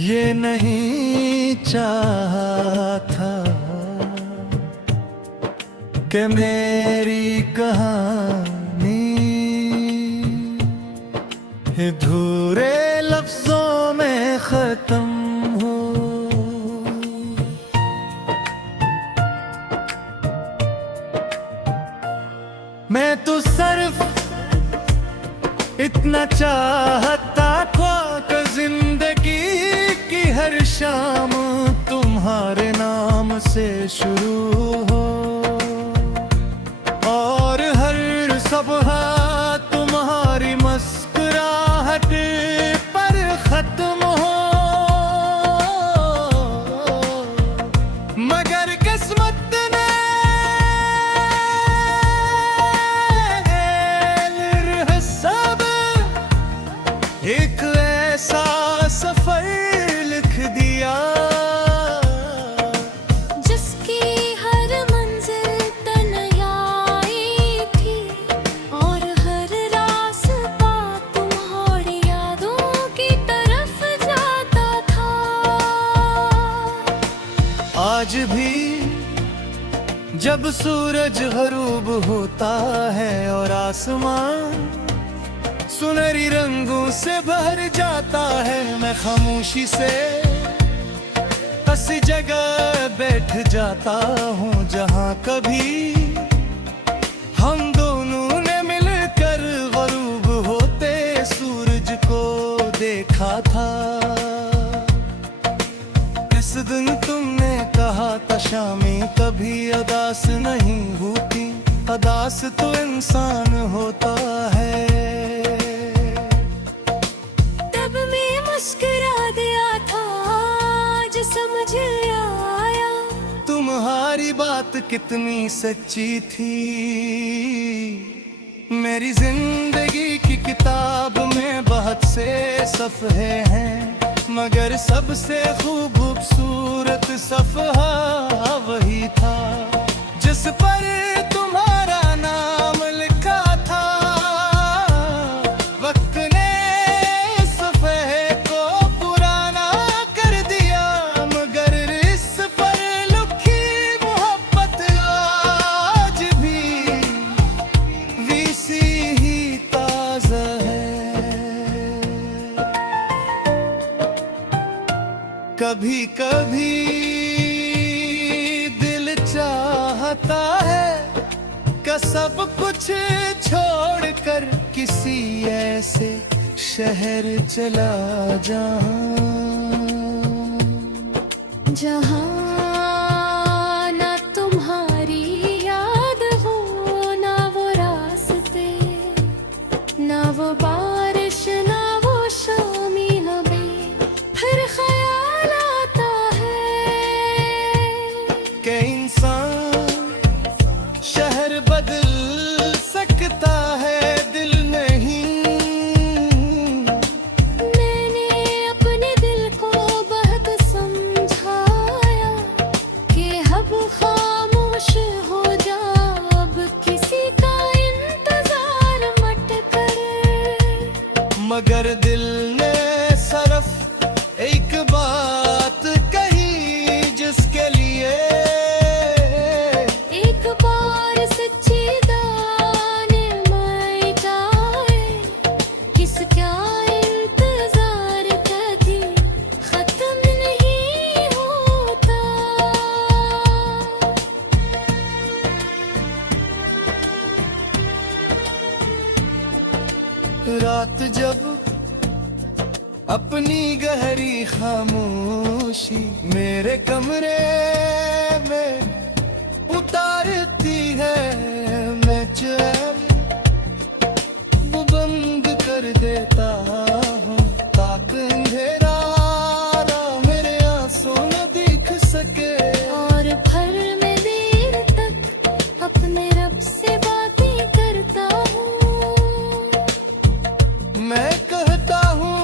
ये नहीं चाहा था कि मेरी कहानी अधूरे लफ्जों में खत्म हो। मैं तो सिर्फ इतना चाहता था कि जिंदगी की हर शाम तुम्हारे नाम से शुरू हो और हर सुबह तुम्हारी मुस्कुराहट पर खत्म हो। मगर किस्मत ने सब एक ऐसा सफर लिख दिया जिसकी हर मंजिल तन्हाई थी और हर रास्ता तुम्हारी यादों की तरफ जाता था। आज भी जब सूरज गरूब होता है और आसमान सुनहरी रंगों से भर जाता है, मैं खामोशी से ऐसी जगह बैठ जाता हूँ जहाँ कभी हम दोनों ने मिलकर गरूब होते सूरज को देखा था। इस दिन तुमने कहा था शामें कभी उदास नहीं होती, उदास तो इंसान होता है। मुस्कुरा दिया था जो समझ आया तुम्हारी बात कितनी सच्ची थी। मेरी जिंदगी की किताब में बहुत से सफ़े हैं, मगर सबसे खूबसूरत सफ़हा वही था जिस पर तुम्हारा नाम लिखा था। वक्त ने कभी कभी दिल चाहता है कि सब कुछ छोड़कर किसी ऐसे शहर चला जाऊं जहाँ ना तुम्हारी याद हो, ना वो रास्ते, ना वो बारिश, ना वो शामी हमें फिर ख्याल आता है कि इंसान शहर बदल सकता है, दिल नहीं। मैंने अपने दिल को बहुत समझाया कि अब खामोश हो जा, अब किसी का इंतजार मत कर। मगर दिल ने सिर्फ एक बात कही जिसके लिए एक बार सच्ची दाने में जाए, किसका इंतजार कभी खत्म नहीं होता। रात जब अपनी गहरी खामोशी मेरे कमरे में उतारती है, मैं चैन वो बंद कर देता हूँ ताकि अंधेरा मेरे आंसू न दिख सके। और भर में देर तक अपने रब से बातें करता हूँ। मैं कहता हूँ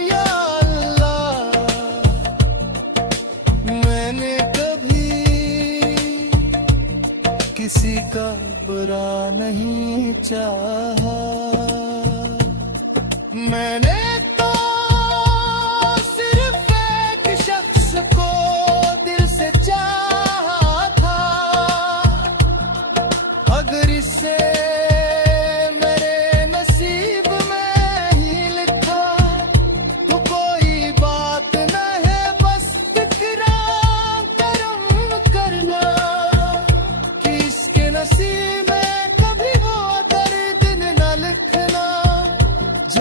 या अल्लाह, मैंने कभी किसी का बुरा नहीं चाहा। मैंने तो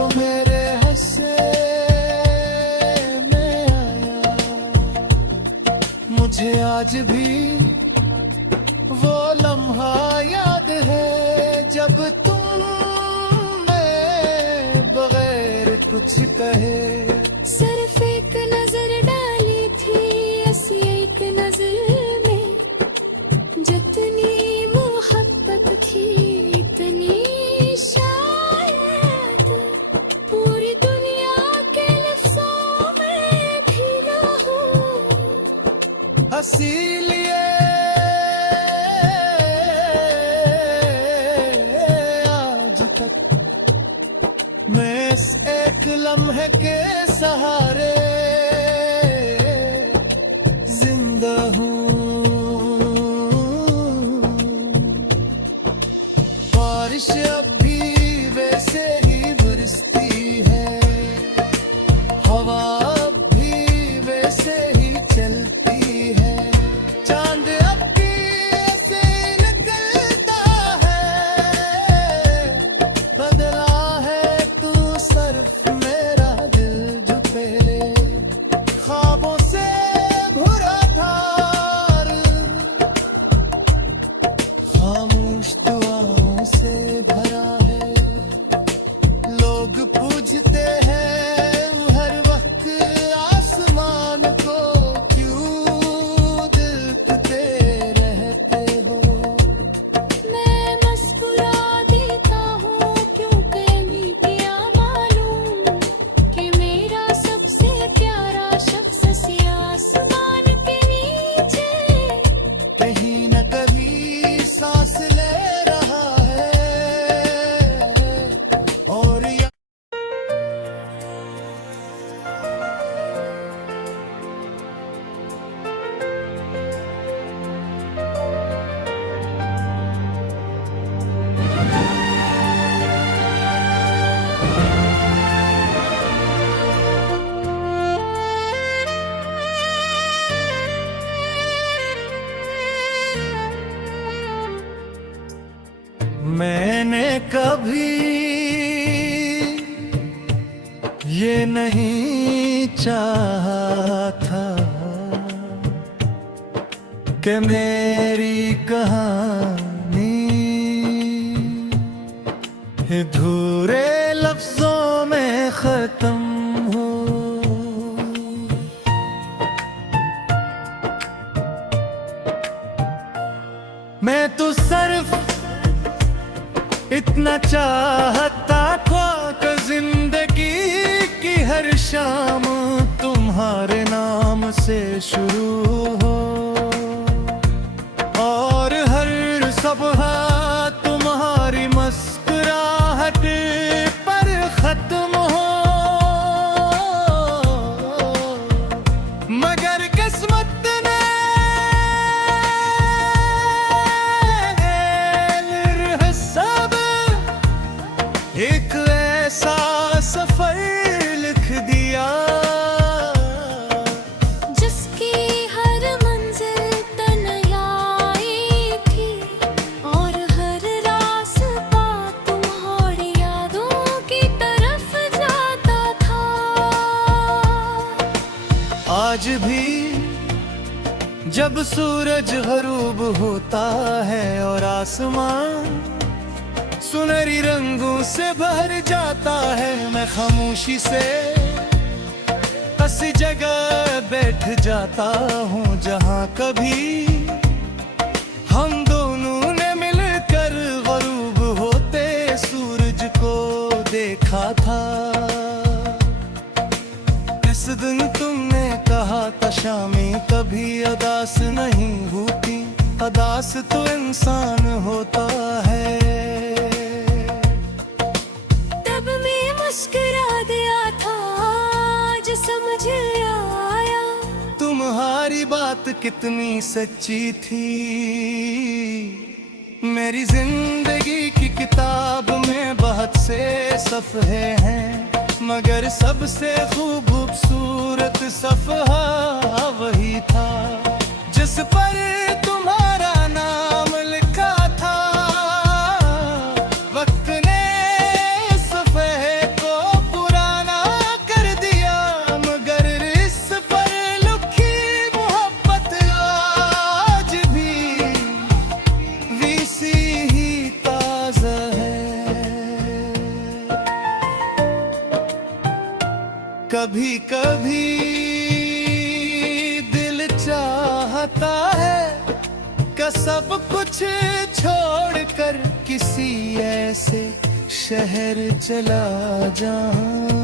जो मेरे हंसे में आया, मुझे आज भी वो लम्हा याद है जब तुमने बगैर कुछ कहे सिर्फ एक नजर डाली थी, ऐसी एक नजर में जितनी मोहब्बत थी इतनी शायद पूरी दुनिया के लफ्जों में भी ना हो। हंसी लिए आज तक मैं इस एक लम्हे के सहारे जिंदा हूँ। बारिश अब भी वैसे ही बरसती है, हवा अब भी वैसे ही चलती है, चांद अब भी ऐसे निकलता है, बदला है तू सिर्फ मेरा दिल जो पहले ख्वाबों से भरा था, खामोश दुआओं से भरा है। लोग पूछते हैं हर वक्त आसमान को, क्यों दिल पे रहते हो। मैं मुस्कुरा देता हूँ क्योंकि नहीं किया मालूम कि मेरा सबसे प्यारा शख्स इसी आसमान के नीचे कहीं न कहीं सांस ले रहा है और मैंने कभी ये नहीं चाहा था कि मेरी कहानी अधूरे लफ्जों में खत्म हो। मैं तो सिर्फ इतना चाहता था कि जिंदगी की हर शाम तुम्हारे नाम से शुरू हो और हर सुबह तुम्हारी मुस्कुराहट पर खत्म हो। मगर किस्मत ने एक ऐसा सफर लिख दिया जिसकी हर मंजिल तन्हाई थी और हर रास्ता तुम्हारी यादों की तरफ जाता था। आज भी जब सूरज गरूब होता है और आसमान सुनहरी रंगों से भर जाता है, मैं खामोशी से ऐसी जगह बैठ जाता हूँ जहाँ कभी हम दोनों ने मिलकर गरूब होते सूरज को देखा था। इस दिन तुमने कहा था शामें कभी अदास नहीं होती, अदास तो इंसान होता है। मुस्कुरा दिया था आज समझ आया तुम्हारी बात कितनी सच्ची थी। मेरी जिंदगी की किताब में बहुत से सफ़हे हैं, मगर सबसे खूबसूरत सफ़हा वही था जिस पर तुम्हारा नाम लिखा था। वक्त ने सफ़हे को कभी कभी दिल चाहता है कि सब कुछ छोड़कर किसी ऐसे शहर चला जाऊं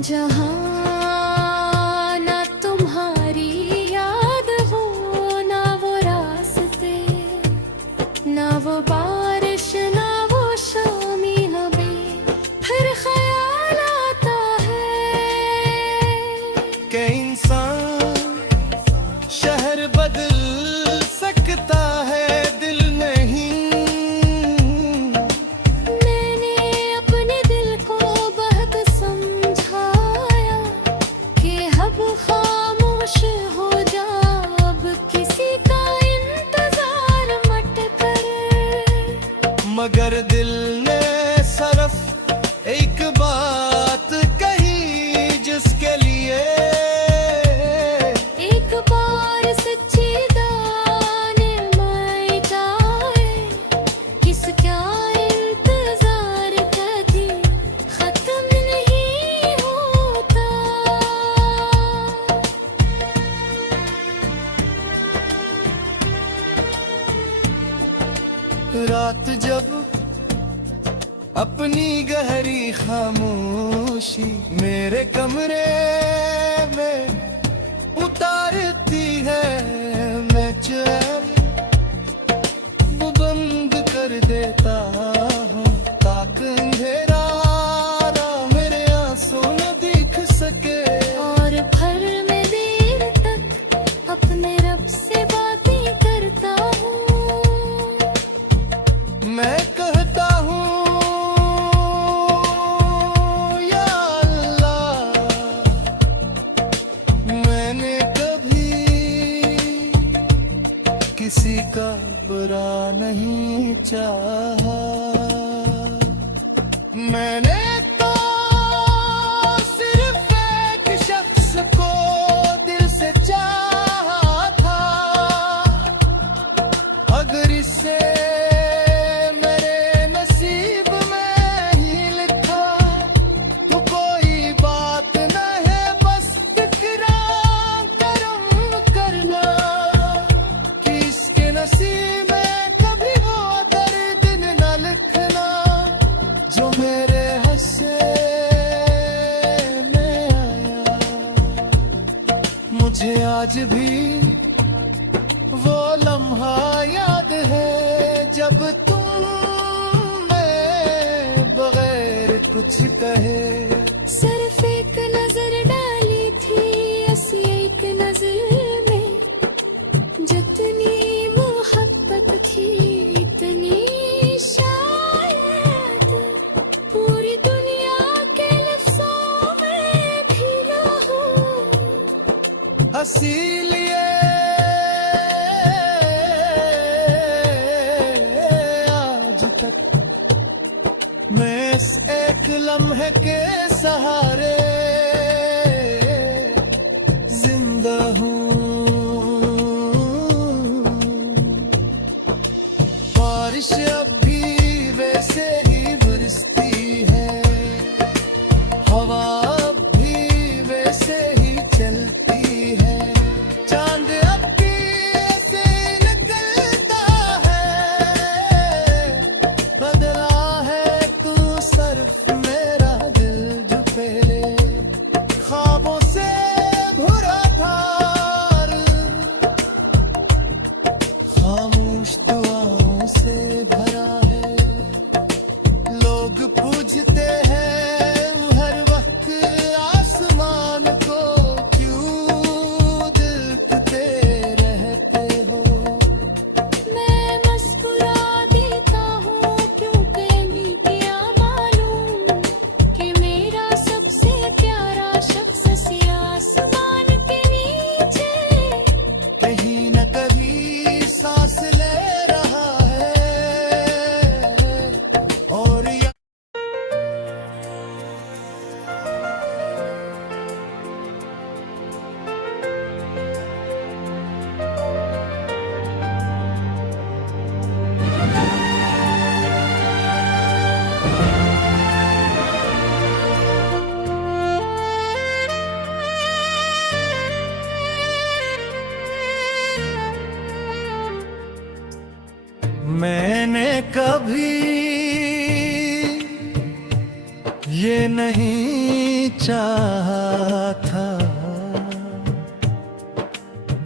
जहाँ ना तुम्हारी याद हो, ना वो रास्ते, ना वो बारिश, ना वो शामी हमें फिर ख्याल आता है कि इंसान शहर बदल सकता है, दिल नहीं। मैंने अपने दिल को बहुत समझाया कि अब खामोश हो जा, अब किसी का इंतजार मत कर। मगर दिल ने सिर्फ एक बात कही जिसके लिए एक बार सच्ची दाने में जाए, किसका इंतजार कभी खत्म नहीं होता। रात जब अपनी गहरी खामोशी मेरे कमरे में उतारती है, मैं चैन वो बंद कर देता हूँ ताकि अंधेरा मेरे आंसू न दिख सके। और भर में देर तक अपने रब से बातें करता हूँ। मैं कहता हूँ या अल्लाह, मैंने कभी किसी का बुरा नहीं चाहा, मैंने तो सिर्फ एक शख्स को दिल से चाहा था। अगर इसे मेरे नसीब में ही लिखा तो कोई बात न है, बस इकरार करना कि इसके नसीब में कभी वो दर्द न लिखना जो मेरे हिस्से में आया। मुझे आज भी वो लम्हा याद है जब तुम मैं बगैर कुछ कहे सिर्फ एक नजर डाली थी ऐसी एक नजर में, जितनी मोहब्बत थी इतनी शायद पूरी दुनिया के लफ्जों में भी ना हो। इसीलिए आज तक मैं इस एक लम्हे के सहारे जिंदा हूँ। बारिश अब भी वैसे ही बरसती है, हवा अब भी वैसे ही चलती है, चांद अब भी ऐसे निकलता है। बदला है तू सिर्फ मेरा दिल जो पहले ख्वाबों से भरा था, खामोश दुआओं से भरा है। लोग पूछते हैं हर वक्त आसमान को, क्यों दिल पे रहते हो। मैं मुस्कुरा देता हूँ क्योंकि नहीं किया मालूम कि मेरा सबसे प्यारा शख्स इसी आसमान के नीचे कहीं न कहीं सांस ले रहा है और ये नहीं चाहा था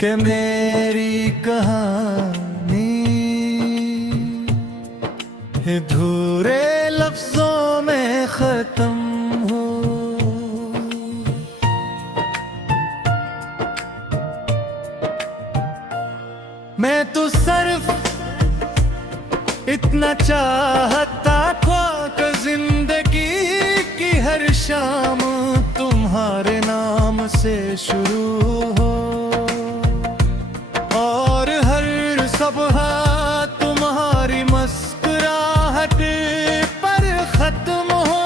कि मेरी कहानी अधूरे लफ्जों में खत्म हो। मैं तो सिर्फ इतना चाहता था कि जिंदगी की हर शाम तुम्हारे नाम से शुरू हो और हर सुबह तुम्हारी मुस्कुराहट पर खत्म हो।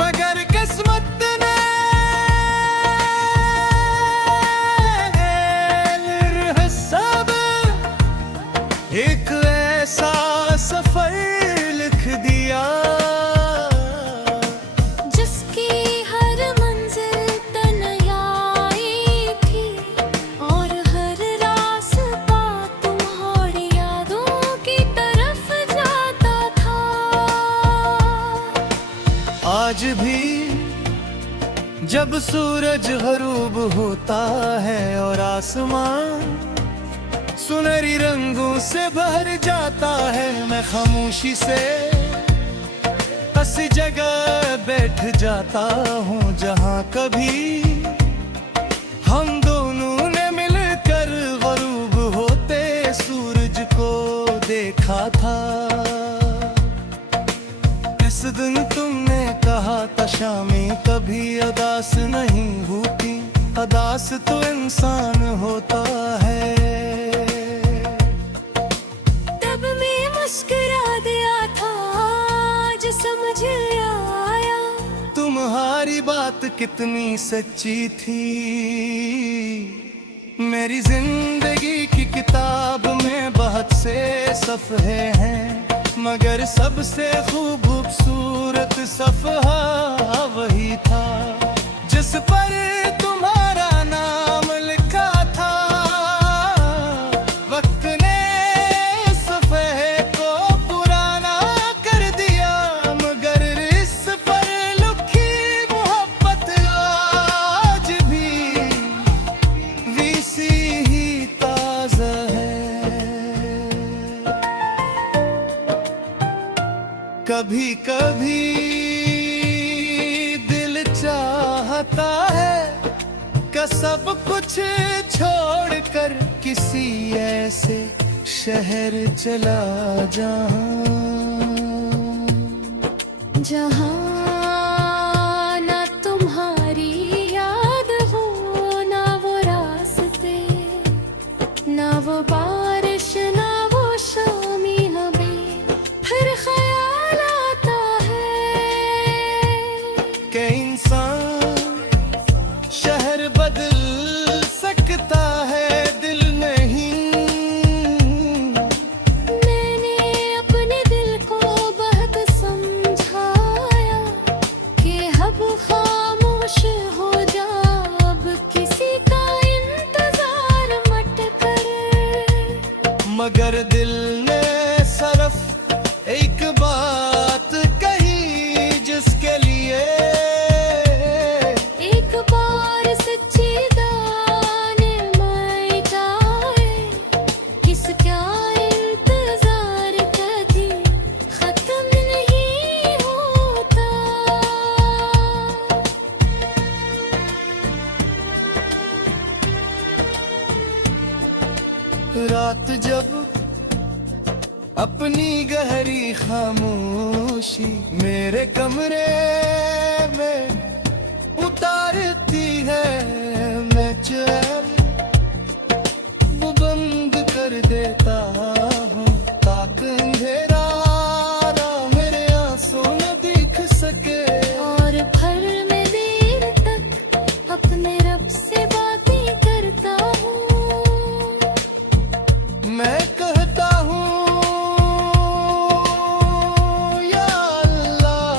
मगर किस्मत ने सब एक ऐसा सफर लिख दिया जिसकी हर मंजिल तन्हाई थी और हर रास्ता तुम्हारी यादों की तरफ जाता था। आज भी जब सूरज गरूब होता है और आसमान सुनहरी रंगों से भर जाता है, मैं खामोशी से ऐसी जगह बैठ जाता हूँ जहाँ कभी हम दोनों ने मिलकर गरूब होते सूरज को देखा था। इस दिन तुमने कहा था शामें कभी उदास नहीं होती, उदास तो इंसान होता है। तब मैं मुस्कुरा दिया था, आज समझ आया तुम्हारी बात कितनी सच्ची थी। मेरी जिंदगी की किताब में बहुत से सफ़े हैं, मगर सबसे खूबसूरत सफ़हा वही था जिस पर तुम्हारा नाम लिखा था। वक्त ने सफ़े को पुराना कर दिया, मगर इस पर लिखी मोहब्बत आज भी वैसी ही ताज़ा है। कभी कभी दिल चाहता है कि सब कुछ छोड़कर किसी ऐसे शहर चला जाऊं जहाँ ना तुम्हारी याद हो, ना वो रास्ते, ना वो बारिश, ना वो शामी हमें फिर ख्याल आता है कि इंसान शहर बदल सकता है, दिल नहीं। मैंने अपने दिल को बहुत समझाया कि अब खामोश हो जा, अब किसी का इंतजार मत कर। मगर दिल ने सिर्फ एक बात कही जिसके लिए एक बार सच्ची गाने में जाए, किसका इंतजार कभी खत्म नहीं होता। रात जब अपनी गहरी खामोशी मेरे कमरे में उतारती है, मैं चैन वो बंद कर देता हूँ ताकि अंधेरा मेरे आंसू न दिख सके। और भर में देर तक अपने रब से बातें करता हूँ। मैं कहता हूँ या अल्लाह,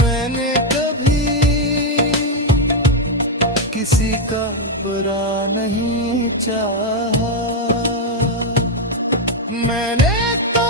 मैंने कभी किसी का बुरा नहीं चाहा। मैंने तो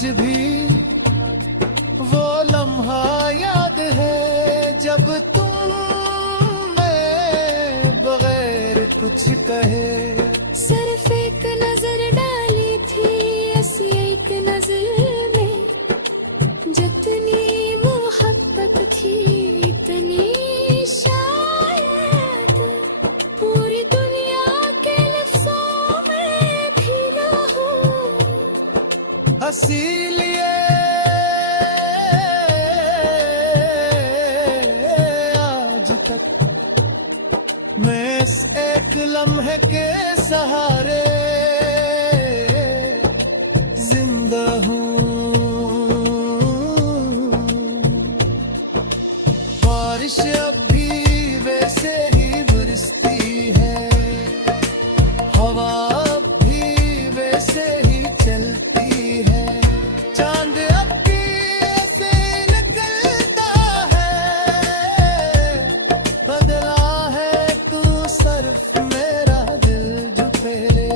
आज भी वो लम्हा याद है जब तुम मैं बगैर कुछ कहे सिर्फ एक नजर डाली थी ऐसी एक नजर में जितनी मोहब्बत थी इतनी शायद पूरी दुनिया के लफ्जों में भी ना हो। हंसी लिए आज तक मैं इस एक लम्हे के सहारे जिंदा हूँ। बारिश अब भी वैसे ही बरसती है, हवा अब भी वैसे ही चलती है, चांद अब भी ऐसे निकलता है, बदला है तू सिर्फ मेरा दिल जो पहले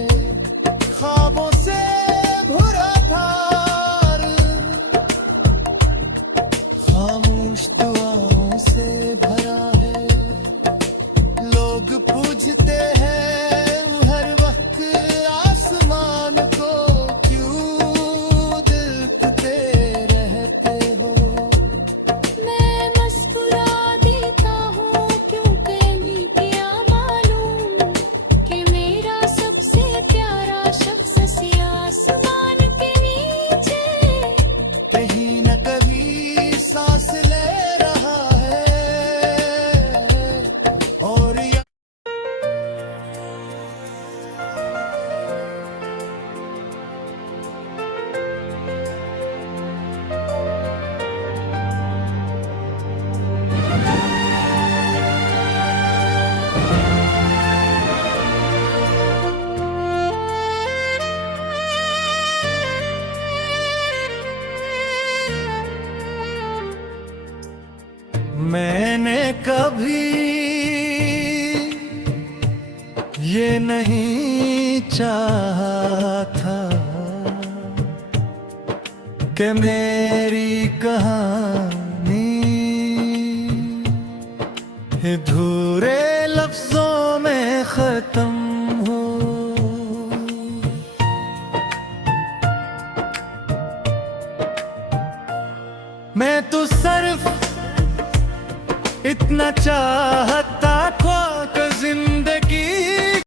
ख्वाबों से भरा था और खामोश दुआओं से भरा है। लोग पूछते हैं हर वक्त आसमान को क्यों दिल तुते रहते हो। मैं मुस्कुरा देता हूँ क्योंकि नहीं किया मालूम कि मेरा सबसे प्यारा शख्स इस आसमान के नीचे कहीं न कहीं सांस ले रहा है और मैंने कभी ये नहीं चाहा था कि मेरी कहानी अधूरे लफ्जों में खत्म हो। मैं तो सिर्फ इतना चाह